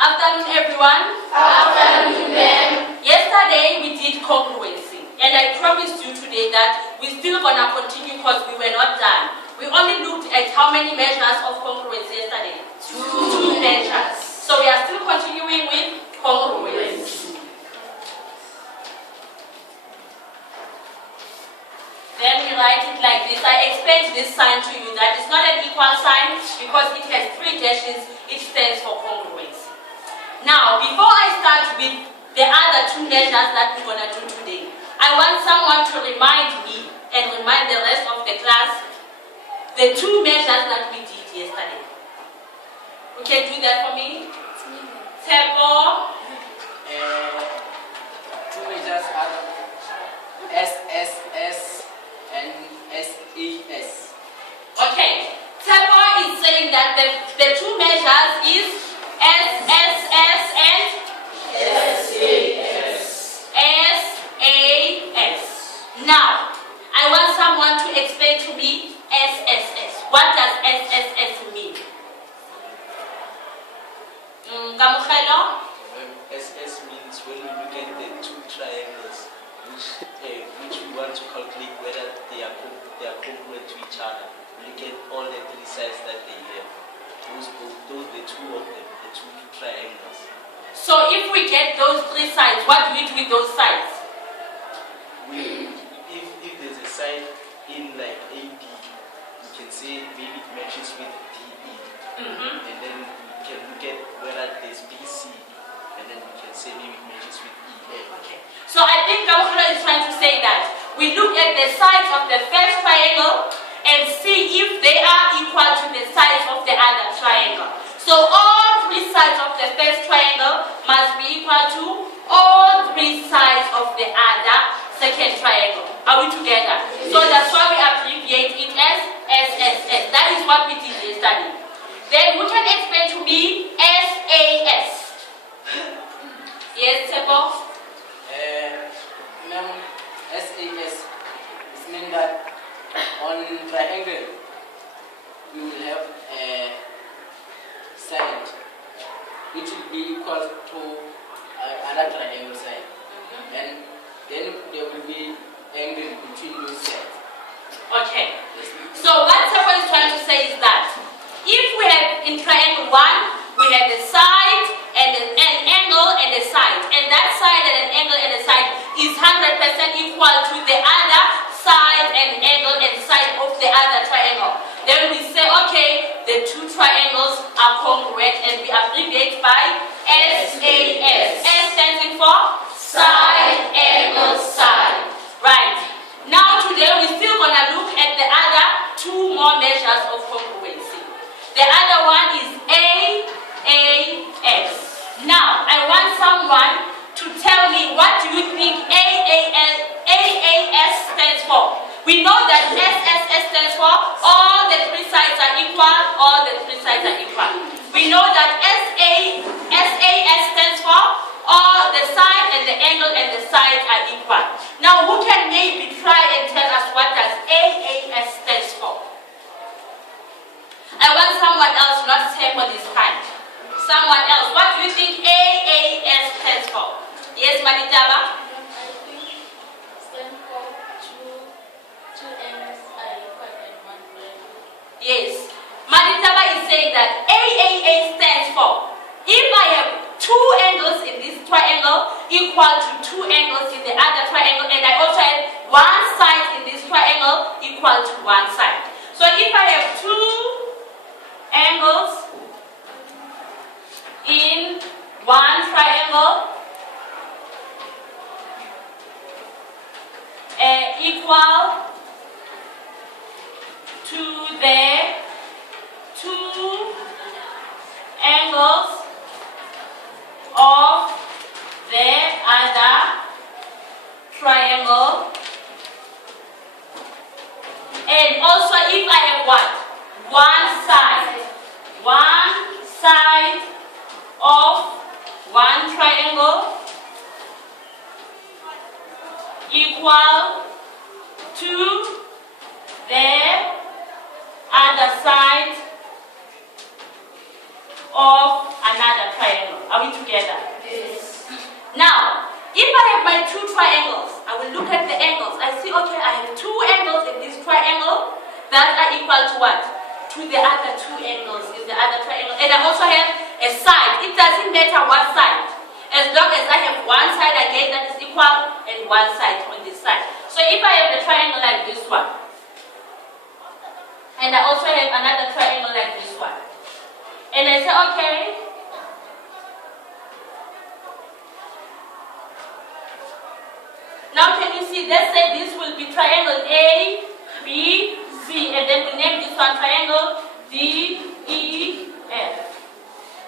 Afternoon, everyone. Afternoon, ma'am. Yesterday we did congruency, and I promised you today that we're still gonna continue because we were not done. We only looked at how many measures of congruence yesterday? Two measures. So we are still continuing with congruence. Then we write it like this. I explained this sign to you that it's not an equal sign because it has 3 dashes. It stands for congruence. Now, before I start with the other 2 measures that we're going to do today, I want someone to remind me and remind the rest of the class the 2 measures that we did yesterday. You can do that for me? Table. 2 measures are SSS and SAS. Okay. Table is saying that the 2 measures is SSS and SAS. SAS. Now, I want someone to explain to me SSS. What does SSS mean? Kamukelo? SS means when we look at the 2 triangles, which we want to calculate whether they are congruent to each other. We look at all the 3 sides that they have. Those the 2 of them, the 2 triangles. So if we get those 3 sides, what do we do with those sides? If there's a side in like AB, we can say maybe it matches with DE. And then we can look at whether there's BC, and then we can say maybe it matches with EF. Okay. So I think Kamukelo is trying to say that we look at the sides of the first triangle and see if they are equal to the sides of the other triangle. So all 3 sides of the first triangle must be equal to all 3 sides of the other second triangle. Are we together? So that's why we abbreviate it as SSS. That is what we did yesterday. Then who can explain to me SAS? Yes, Tebo? Ma'am, SAS means that on triangle we will have a side which will be equal to another triangle side, and then there will be angle between those sides. Okay. So what Tebo is trying to say is that if we have in triangle 1, we have the side and an angle and a side, and that side and an angle and a side is 100% equal to the other side and angle and side of the other triangle. Then we say, okay, the 2 triangles are congruent, and we abbreviate by SAS. S standing for side, angle, side. Right. Now today we're still going to look at the other 2 more measures of congruency. The other one is AAS. Now, I want someone to tell me, what do you think AAS stands for? We know that SSS stands for all the 3 sides are equal, all the 3 sides are equal. We know that SAS stands for all the side and the angle and the sides are equal. Now, who can maybe try and tell us what does AAS stands for? I want someone else, not Tebo this time. Someone else. What do you think AAS stands for? Yes, Maditaba? I think stand for two angles are equal and 1 triangle. Yes. Maditaba is saying that AAA stands for, if I have 2 angles in this triangle equal to 2 angles in the other triangle, and I also have 1 side in this triangle equal to 1 side. So if I have 2 angles in 1 triangle equal to the 2 angles of the other triangle, and also if I have what? 1 side of 1 triangle equal to the other side of another triangle. Are Are we together? Now, if I have my two triangles, I will look at the angles. I see, okay, I have two angles in this triangle that are equal to what? To the other two angles in the other triangle. And I also have a side. It doesn't matter what side. As long as I have one side again that is equal and one side on this side. So if I have a triangle like this one, and I also have another triangle like this one, and I say, okay, now can you see, let's say this will be triangle A, B, C, and then we name this one triangle D, E, F.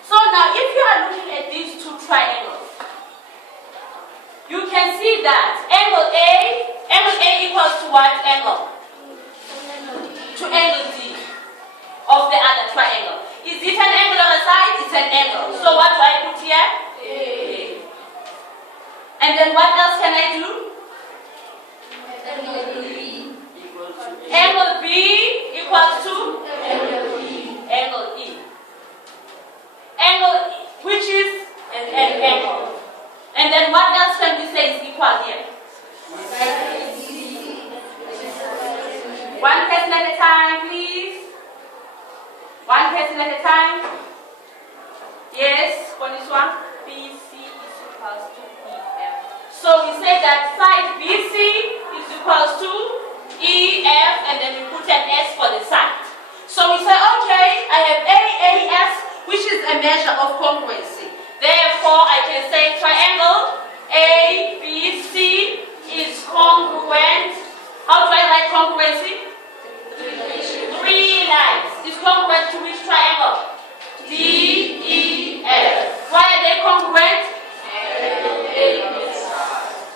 So now if you are looking at these two triangles, you can see that angle A equals to what angle? To angle D of the other triangle. Is it an angle on the side? It's an angle. So what do I put here? A. And then what else can I do? Angle B equals to angle E. Angle E, which is an angle. And then what else can we say is equal here? One person at a time, please. One person at a time. Yes, on this one. BC is equals to EF. So we say that side BC is equals to EF, and then we put an S for the side. So we say, okay, I have AAS, which is a measure of congruency. Therefore, I can say triangle ABC is congruent. How do I write congruency? Three lines. Is congruent to which triangle? DEF. Why are they congruent?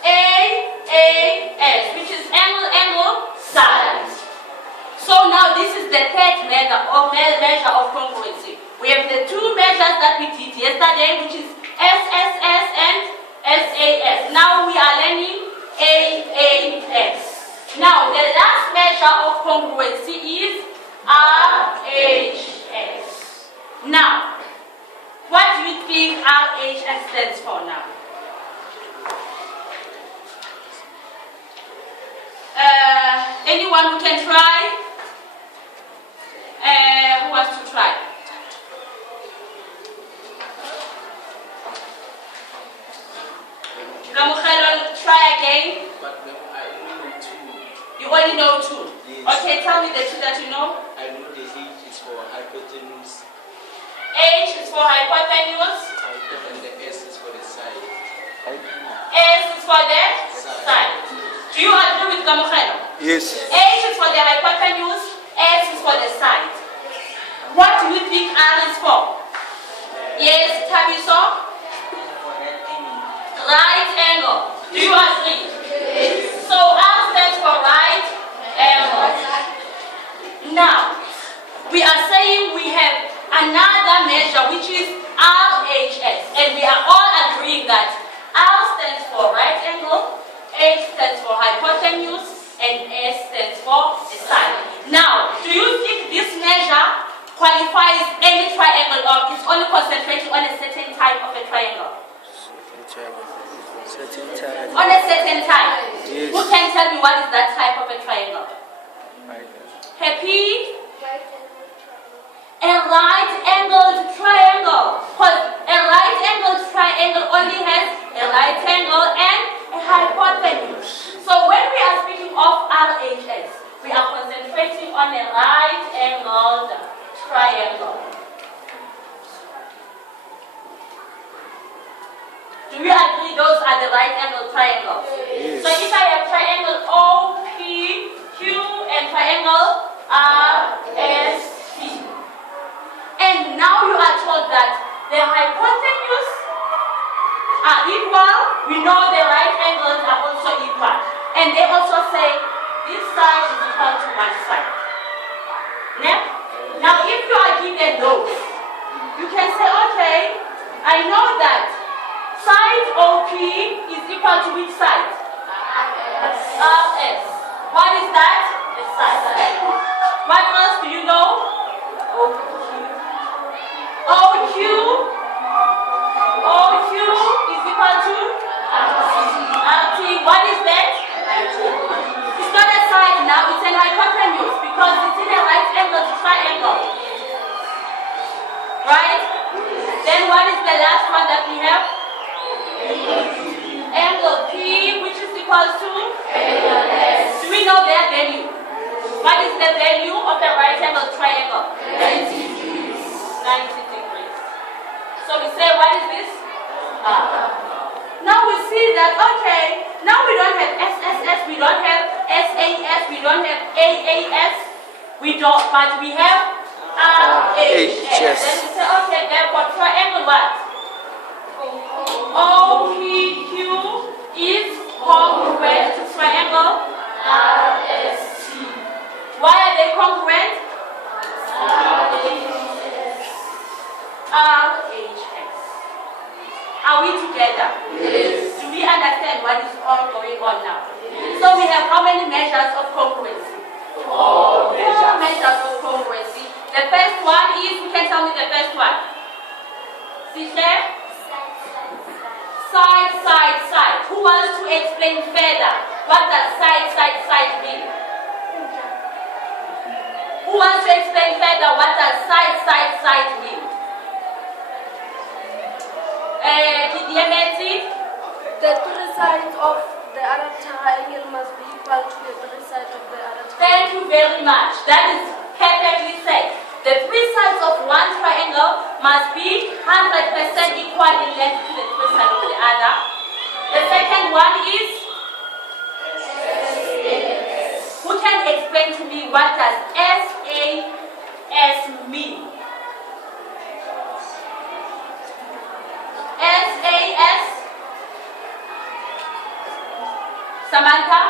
AAS, which is angle, side. So now this is the third measure of congruency. We have the two measures that we did yesterday, which is SSS and SAS. Now we are learning AAS. Now the last measure of congruency is RHS. Now, what do you think RHS stands for now? Anyone who can try? Who wants to try? Ramukhelo, try again. But I only know two. You only know two? Yes. Okay, tell me the two that you know. I know the H is for hypotenuse. H is for hypotenuse. And the S is for the side. S is for the side. Do you agree with Ramukhelo? Yes. H is for the hypotenuse. S is for the side. What do you think R is for? Yes, Tabiso? Right angle. Do you agree? Yes. So R stands for right angle. Now, we are saying we have another measure which is RHS, and we are all agreeing that R stands for right angle, H stands for hypotenuse, and S stands for the side. Now, do you think this measure qualifies any triangle, or is only concentrating on a certain type of a triangle? Certain type. On a certain type. Yes. Who can tell me what is that type of a triangle? Happy? A right-angled triangle. Because a right-angled triangle only has a right angle and a hypotenuse. So when we are speaking of RHS, we are concentrating on a right-angled triangle. Do you agree those are the right-angled triangles? Yes. So if I have triangle OPQ and triangle RSC, and now you are told that the hypotenuse are equal, we know the right angles are also equal. And they also say this side is equal to one side. Now if you are given those, you can say, okay, I know that side OP is equal to which side? RS. What is that? The side. What else do you know? OQ. OQ what is the last one that we have? Angle P, which is equal to? Do we know their value? What is the value of the right angle triangle? 90 degrees. So we say, what is this? Now we see that, okay, now we don't have SSS, we don't have SAS, we don't have AAS, but we have RHS. Then we say, okay, therefore triangle what? OPQ is congruent to triangle RST. Why are they congruent? RHS. Are we together? Yes. Do we understand what is all going on now? Yes. So we have how many measures of congruency? Four measures of congruency. The first one is, who can tell me the first one? Sister? Side, side, side. Who wants to explain further? What does side, side, side mean? Who wants to explain further what does side, side, side mean? The three sides of the other triangle must be equal to the three sides of the other triangle. Thank you very much. That is perfectly said. The three sides of one triangle must be 100% equal in length to the three sides of the other. The second one is? Who can explain to me what does SAS mean? SAS? Samantha?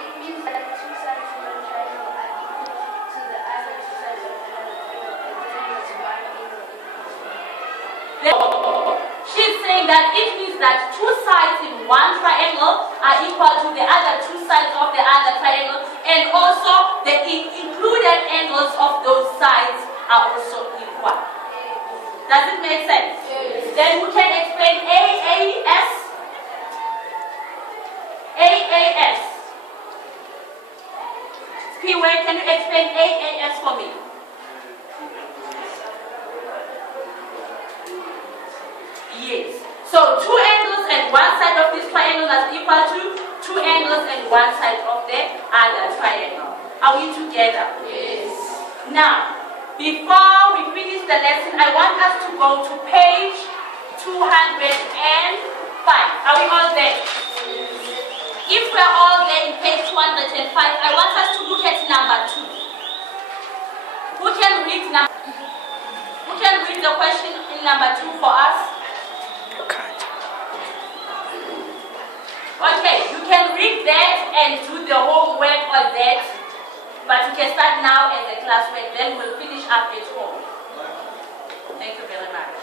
It means that two sides of the triangle are equal to the other two sides of the other triangle, and then there's one angle. She's saying that it means that two sides in one triangle are equal to the other two sides of the other triangle, and also the included angles of those sides are also equal. Does it make sense? Yes. Then who can explain AAS? AAS. Spiway, can you explain AAS for me? Yes. So two angles and one side of this triangle must be equal to two angles and one side of the other triangle. Are we together? Yes. Now, before we finish the lesson, I want us to go to page 205. Are we all there? If we are all there in page 205, I want us to look at number 2. Who can read the question in number 2 for us? Okay, you can read that and do the homework on that, but you can start now as a classwork, then we'll finish up at home. Thank you very much.